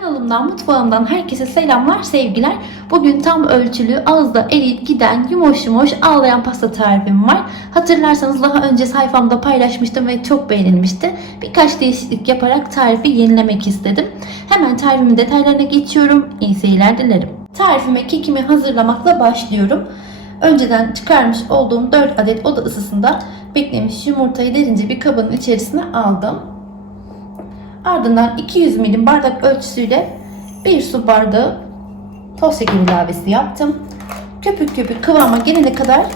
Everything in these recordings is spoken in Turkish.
Kanalımdan, mutfağımdan herkese selamlar, sevgiler. Bugün tam ölçülü, ağızda eriyip giden, yumuş yumuş ağlayan pasta tarifim var. Hatırlarsanız daha önce sayfamda paylaşmıştım ve çok beğenilmişti. Birkaç değişiklik yaparak tarifi yenilemek istedim. Hemen tarifimin detaylarına geçiyorum. İyi seyirler dilerim. Tarifime kekimi hazırlamakla başlıyorum. Önceden çıkarmış olduğum 4 adet oda ısısında beklemiş yumurtayı derince bir kabın içerisine aldım. Ardından 200 milim bardak ölçüsüyle 1 su bardağı toz şeker ilavesi yaptım. Köpük köpük kıvama gelene kadar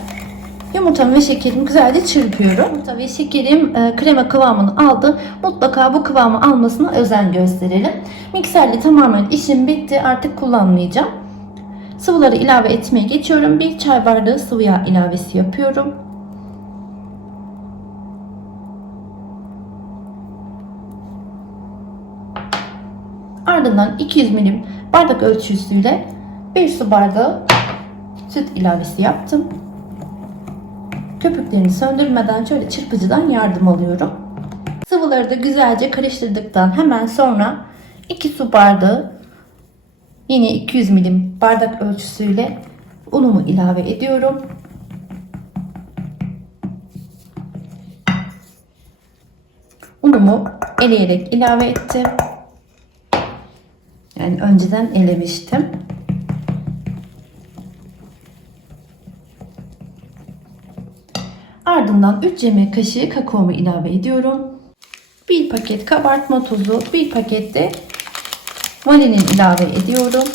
yumurtamı ve şekerimi güzelce çırpıyorum. Yumurta ve şekerim e, krema kıvamını aldı. Mutlaka bu kıvamı almasına özen gösterelim. Mikserle tamamen işim bitti. Artık kullanmayacağım. Sıvıları ilave etmeye geçiyorum. Bir çay bardağı sıvı yağ ilavesi yapıyorum. Ardından 200 milim bardak ölçüsüyle 1 su bardağı süt ilavesi yaptım. Köpüklerini söndürmeden şöyle çırpıcıdan yardım alıyorum. Sıvıları da güzelce karıştırdıktan hemen sonra 2 su bardağı yine 200 milim bardak ölçüsüyle unumu ilave ediyorum. Unumu eleyerek ilave ettim. Yani önceden elemiştim. Ardından 3 yemek kaşığı kakaomu ilave ediyorum. 1 paket kabartma tozu, 1 paket de vanilin ilave ediyorum.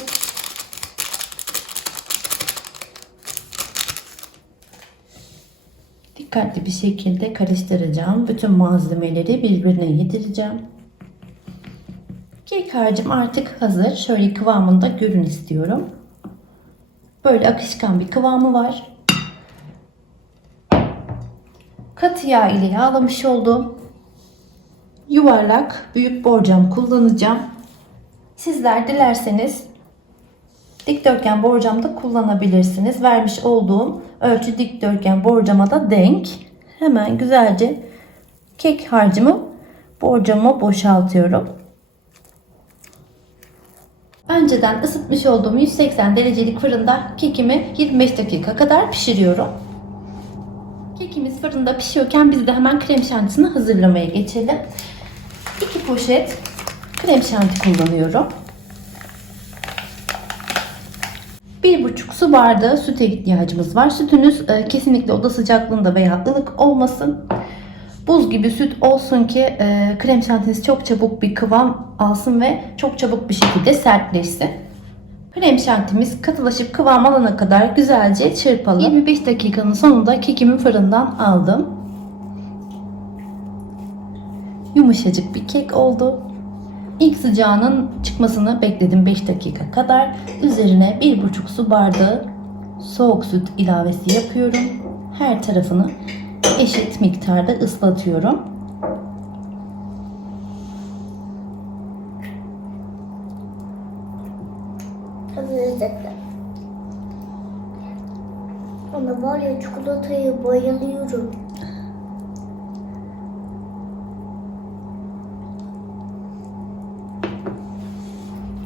Dikkatli bir şekilde karıştıracağım. Bütün malzemeleri birbirine yedireceğim. Kek harcım artık hazır. Şöyle kıvamında görün istiyorum. Böyle akışkan bir kıvamı var. Katı yağ ile yağlamış olduğum yuvarlak büyük borcam kullanacağım. Sizler dilerseniz dikdörtgen borcam da kullanabilirsiniz. Vermiş olduğum ölçü dikdörtgen borcama da denk. Hemen güzelce kek harcımı borcama boşaltıyorum. Önceden ısıtmış olduğum 180 derecelik fırında kekimi 25 dakika kadar pişiriyorum. Kekimiz fırında pişiyorken biz de hemen krem şantisini hazırlamaya geçelim. 2 poşet krem şanti kullanıyorum. 1,5 su bardağı süte ihtiyacımız var. Sütünüz e, kesinlikle oda sıcaklığında veya ılık olmasın. Buz gibi süt olsun ki e, krem şantiniz çok çabuk bir kıvam alsın ve çok çabuk bir şekilde sertleşsin. Krem şantimiz katılaşıp kıvam alana kadar güzelce çırpalım. 25 dakikanın sonunda kekimi fırından aldım. Yumuşacık bir kek oldu. İlk sıcağının çıkmasını bekledim 5 dakika kadar. Üzerine 1,5 su bardağı soğuk süt ilavesi yapıyorum. Her tarafını eşit miktarda ıslatıyorum. Ama var ya çikolataya bayılıyorum.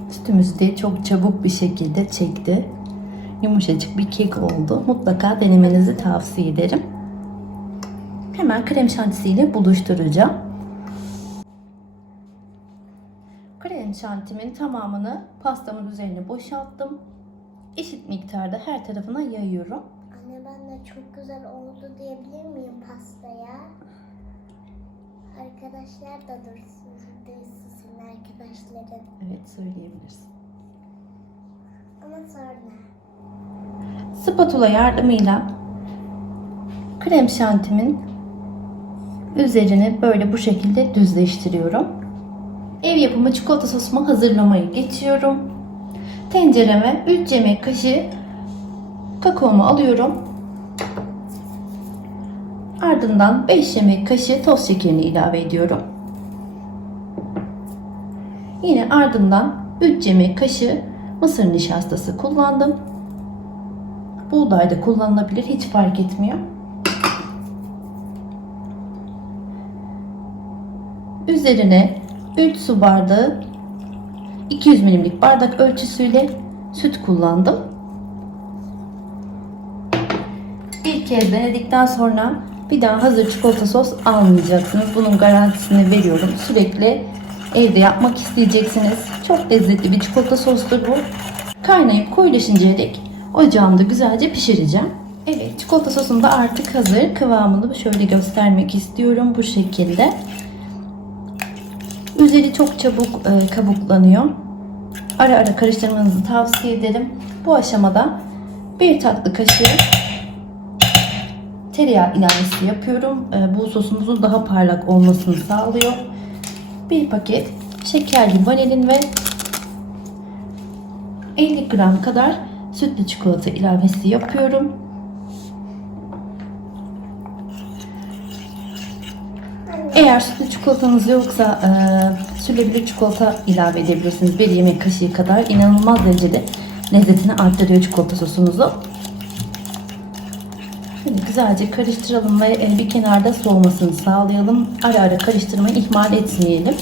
Sütümüzü de çok çabuk bir şekilde çekti. Yumuşacık bir kek oldu. Mutlaka denemenizi tavsiye ederim. Hemen krem şantisiyle buluşturacağım. Krem şantimin tamamını pastamın üzerine boşalttım. Eşit miktarda her tarafına yayıyorum. Anne ben de çok güzel oldu diyebilir miyim pastaya? Arkadaşlar da dursun. Duysun arkadaşların. Evet söyleyebilirsin. Ama sonra. Spatula yardımıyla krem şantimin üzerini böyle bu şekilde düzleştiriyorum. Ev yapımı çikolata sosumu hazırlamaya geçiyorum. Tencereme 3 yemek kaşığı kakaomu alıyorum. Ardından 5 yemek kaşığı toz şekerini ilave ediyorum. Yine ardından 3 yemek kaşığı mısır nişastası kullandım. Buğday da kullanılabilir hiç fark etmiyor. Üzerine 3 su bardağı 200 milimlik bardak ölçüsüyle süt kullandım. Bir kez denedikten sonra bir daha hazır çikolata sos almayacaksınız. Bunun garantisini veriyorum. Sürekli evde yapmak isteyeceksiniz. Çok lezzetli bir çikolata sostur bu. Kaynayıp koyulaşıncaya dek ocağımda güzelce pişireceğim. Evet çikolata sosum da artık hazır. Kıvamını şöyle göstermek istiyorum bu şekilde. Üzeri çok çabuk e, kabuklanıyor. Ara ara karıştırmanızı tavsiye ederim. Bu aşamada bir tatlı kaşığı tereyağı ilavesi yapıyorum. E, bu sosumuzun daha parlak olmasını sağlıyor. Bir paket şekerli vanilin ve 50 gram kadar sütlü çikolata ilavesi yapıyorum. Eğer sütlü çikolatanız yoksa e, sürülebilir çikolata ilave edebilirsiniz. Bir yemek kaşığı kadar inanılmaz derecede lezzetini arttırıyor çikolata sosunuzu. Şimdi güzelce karıştıralım ve e, bir kenarda soğumasını sağlayalım. Ara ara karıştırmayı ihmal etmeyelim.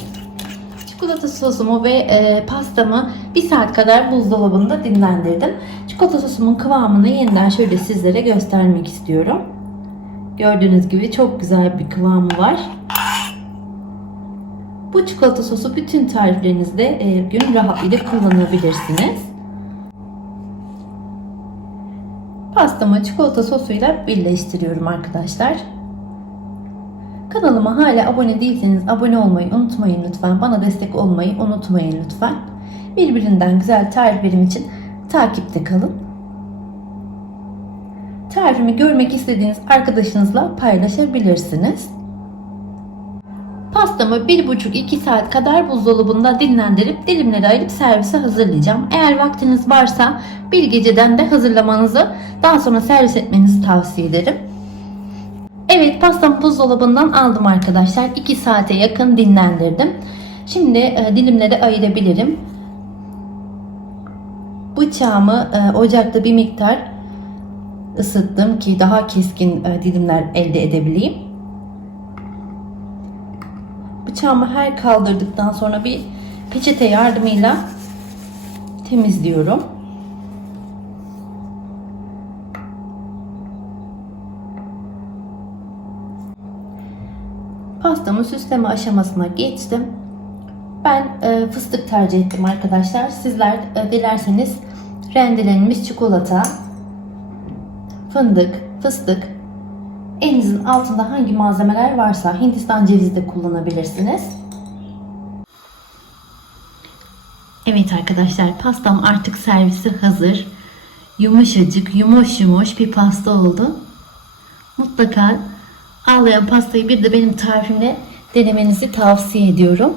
Çikolata sosumu ve e, pastamı bir saat kadar buzdolabında dinlendirdim. Çikolata sosumun kıvamını yeniden şöyle sizlere göstermek istiyorum. Gördüğünüz gibi çok güzel bir kıvamı var. Bu çikolata sosu bütün tariflerinizde e, gün rahatlıkla kullanabilirsiniz. Pastamı çikolata sosuyla birleştiriyorum arkadaşlar. Kanalıma hala abone değilseniz abone olmayı unutmayın lütfen. Bana destek olmayı unutmayın lütfen. Birbirinden güzel tariflerim için takipte kalın. Tarifimi görmek istediğiniz arkadaşınızla paylaşabilirsiniz. Pastamı 1,5-2 saat kadar buzdolabında dinlendirip dilimleri ayırıp servise hazırlayacağım. Eğer vaktiniz varsa bir geceden de hazırlamanızı daha sonra servis etmenizi tavsiye ederim. Evet pastamı buzdolabından aldım arkadaşlar. 2 saate yakın dinlendirdim. Şimdi e, dilimleri ayırabilirim. Bıçağımı e, ocakta bir miktar ısıttım ki daha keskin e, dilimler elde edebileyim. Bıçağımı her kaldırdıktan sonra bir peçete yardımıyla temizliyorum. Pastamı süsleme aşamasına geçtim. Ben e, fıstık tercih ettim arkadaşlar. Sizler e, dilerseniz rendelenmiş çikolata, fındık, fıstık, elinizin altında hangi malzemeler varsa Hindistan cevizi de kullanabilirsiniz. Evet arkadaşlar pastam artık servisi hazır. Yumuşacık, yumuş yumuş bir pasta oldu. Mutlaka ağlayan pastayı bir de benim tarifimle denemenizi tavsiye ediyorum.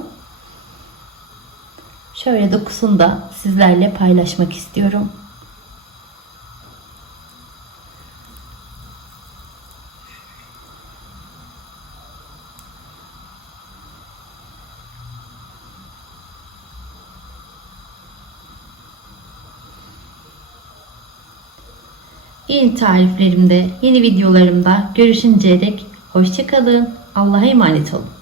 Şöyle dokusunu da sizlerle paylaşmak istiyorum. Yeni tariflerimde, yeni videolarımda görüşünceye dek hoşçakalın. Allah'a emanet olun.